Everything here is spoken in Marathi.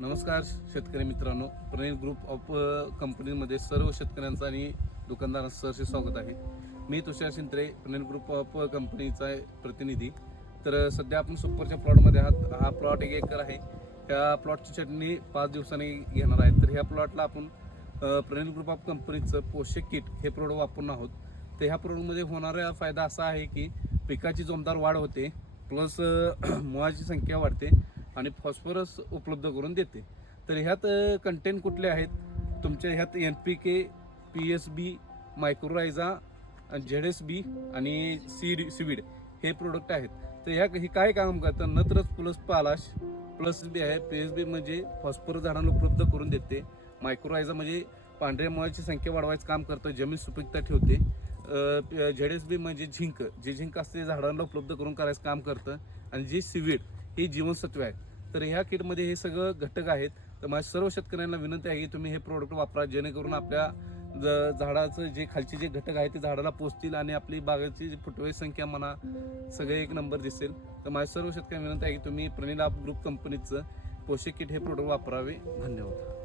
नमस्कार शेतकरी मित्रांनो, प्रणीत ग्रुप ऑफ कंपनीमध्ये सर्व शेतकऱ्यांचं आणि दुकानदारांचं सहर्ष स्वागत आहे. मी तुषार शिंत्रे, प्रणीत ग्रुप ऑफ कंपनीचा प्रतिनिधी. तर सध्या आपण सुपरच्या प्लॉटमध्ये आहात. हा प्लॉट 1 एकर आहे. त्या प्लॉटची छाटणी 5 दिवसांनी घेणार आहे. तर ह्या प्लॉटला आपण प्रणीत ग्रुप ऑफ कंपनीचं पोषक किट हे प्रोडक्ट वापरून आहोत. तर ह्या प्रोडक्टमध्ये होणारा फायदा असा आहे की पिकाची जोमदार वाढ होते, प्लस मुळाची संख्या वाढते आणि फॉस्फरस उपलब्ध करून देते. तर ह्यात कंटेंट कुठले आहेत तुमच्या ह्यात NPK, PSB, मायक्रोरायझा, ZSB आणि सीविड हे प्रोडक्ट आहेत. तर हे काय काम करतं, नत्रज प्लस पालाश प्लस बी आहे. PSB म्हणजे फॉस्फरस झाडांना उपलब्ध करून देते. मायक्रोरायझा म्हणजे पांढऱ्या मुळाची संख्या वाढवायचं काम करतं, जमीन सुपीकता ठेवते. ZSB म्हणजे झिंक, जे झिंक असते झाडांना उपलब्ध करून करायचं काम करतं. आणि जे सीविड हे जीवनसत्व आहे. तर ह्या किटमध्ये हे सगळं घटक आहेत. तर माझ्या सर्व शेतकऱ्यांना विनंती आहे की तुम्ही हे प्रोडक्ट वापरा, जेणेकरून आपल्या झाडाचं जे खालचे जे घटक आहेत ते झाडाला पोचतील आणि आपली बागाची फुटवे संख्या म्हणा सगळे 1 नंबर दिसेल. तर माझ्या सर्व शेतकऱ्यांना विनंती आहे की तुम्ही प्रणीत ग्रुप कंपनीचं पोषक किट हे प्रोडक्ट वापरावे. धन्यवाद.